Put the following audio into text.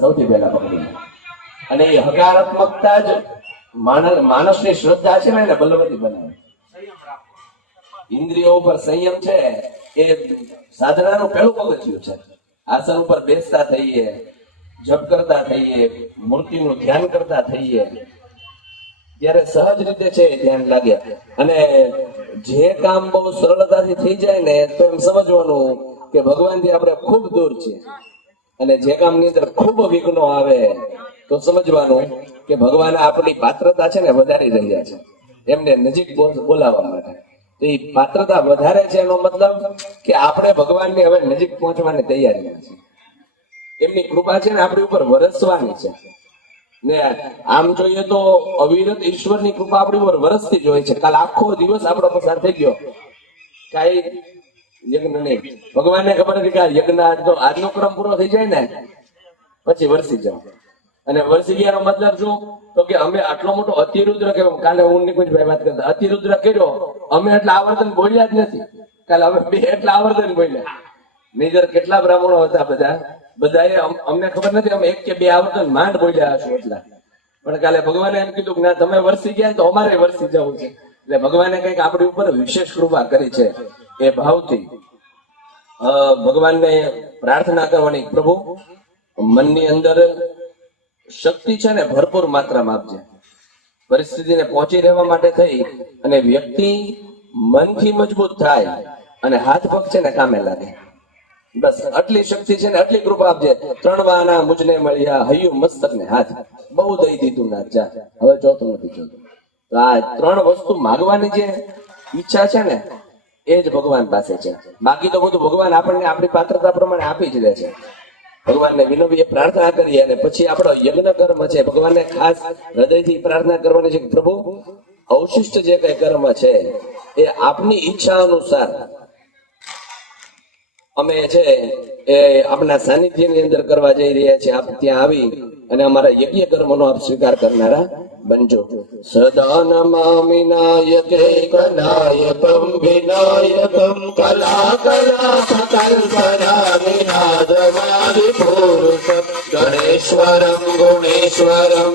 સૌથી પહેલા પકડી અને એ હકારાત્મકતા જ માણસની શ્રદ્ધા છે ને એને બલવતી બનાવે. ઇન્દ્રિયો ઉપર સંયમ છે એ સાધનાનું પહેલું પગથિયું છે. આસન ઉપર બેસતા થઈએ, જપ કરતા થઈએ, મૂર્તિનું ધ્યાન કરતા થઈએ ત્યારે સહજ રીતે છે ધ્યાન લાગે. અને જે કામ બહુ સરળતાથી થઈ જાય ને તો એમ સમજવાનું કે ભગવાનથી આપણે ખૂબ દૂર છીએ. અને જે કામની અંદર ખૂબ વિઘ્નો આવે તો સમજવાનું કે ભગવાન આપણી પાત્રતા છે ને વધારી રહ્યા છે એમને નજીક બોલાવવા માટે. તો એ પાત્રતા વધારે છે એનો મતલબ કે આપણે ભગવાનની હવે નજીક પહોંચવાની તૈયારીમાં છે. એમની કૃપા છે ને આપણી ઉપર વરસવાની છે. ને આમ જોઈએ તો અવિરત ઈશ્વરની કૃપા આપણી ઉપર વરસતી જ હોય છે. કાલ આખો દિવસ આપણો પસાર થઈ ગયો, કઈ યજ્ઞ નહીં. ભગવાનને ખબર નથી કે યજ્ઞ આજનો ક્રમ પૂરો થઈ જાય ને પછી વરસી જાવ. અને વરસી ગયાનો મતલબ શું? તો કે અમે આટલો મોટો અતિરુદ્ર કર્યો. કાલે હું નિકુંજભાઈ વાત કરતા, અતિરુદ્ર કર્યો અમે એટલા આવર્તન બોલ્યા જ નથી. કાલે અમે બે એટલા આવર્તન બોલ્યા. નહીંતર કેટલા બ્રાહ્મણો હતા બધાએ અમને ખબર નથી, અમે એક કે બે આવર્તન માંડ બોલ્યા હશું એટલા. પણ કાલે ભગવાને એમ કીધું કે ના તમે વરસી ગયા તો અમારે વરસી જવું છે. એટલે ભગવાને કઈક આપણી ઉપર વિશેષ કૃપા કરી છે. એ ભાવથી ભગવાનને પ્રાર્થના કરવાની, પ્રભુ મનની અંદર શક્તિ છે ને ભરપૂર માત્રામાં આપજે. પરિસ્થિતિને પહોંચી રહેવા માટે થઈ અને વ્યક્તિ મનથી મજબૂત થાય અને હાથ પગ છે ને કામે લાગે. બસ આટલી શક્તિ છે ને આટલી કૃપા આપજે. 3 વાના મુજને મળ્યા હૈયું મસ્તક ને હાથ, બહુ દઈ દીધું ના જા, હવે ચોથું નથી જોતું. તો આ 3 વસ્તુ માગવાની જે ઈચ્છા છે ને એ જ ભગવાન પાસે છે. બાકી તો બધું ભગવાન આપણને આપણી પાત્રતા પ્રમાણે આપી જ દે છે. ભગવાનને વિનમ્ર પ્રાર્થના કરીએ અને પછી આપણો યજ્ઞ કર્મ છે ભગવાનને ખાસ હૃદયથી પ્રાર્થના કરવાની છે કે પ્રભુ અવશિષ્ટ જે કઈ કર્મ છે એ આપની ઈચ્છા અનુસાર અમે છે એ આપના સાનિધ્યની અંદર કરવા જઈ રહ્યા છીએ. આપ ત્યાં આવી અને અમારા યજ્ઞ કર્મનો આપ સ્વીકાર કરનારા બનજો. સદા નમામિ નાયકે કનાયકમ વિનાયકમ કલા કલા કલ્પના વિનાદમાદિ પુરુષ ગણેશ્વરમ ગુણેશ્વરમ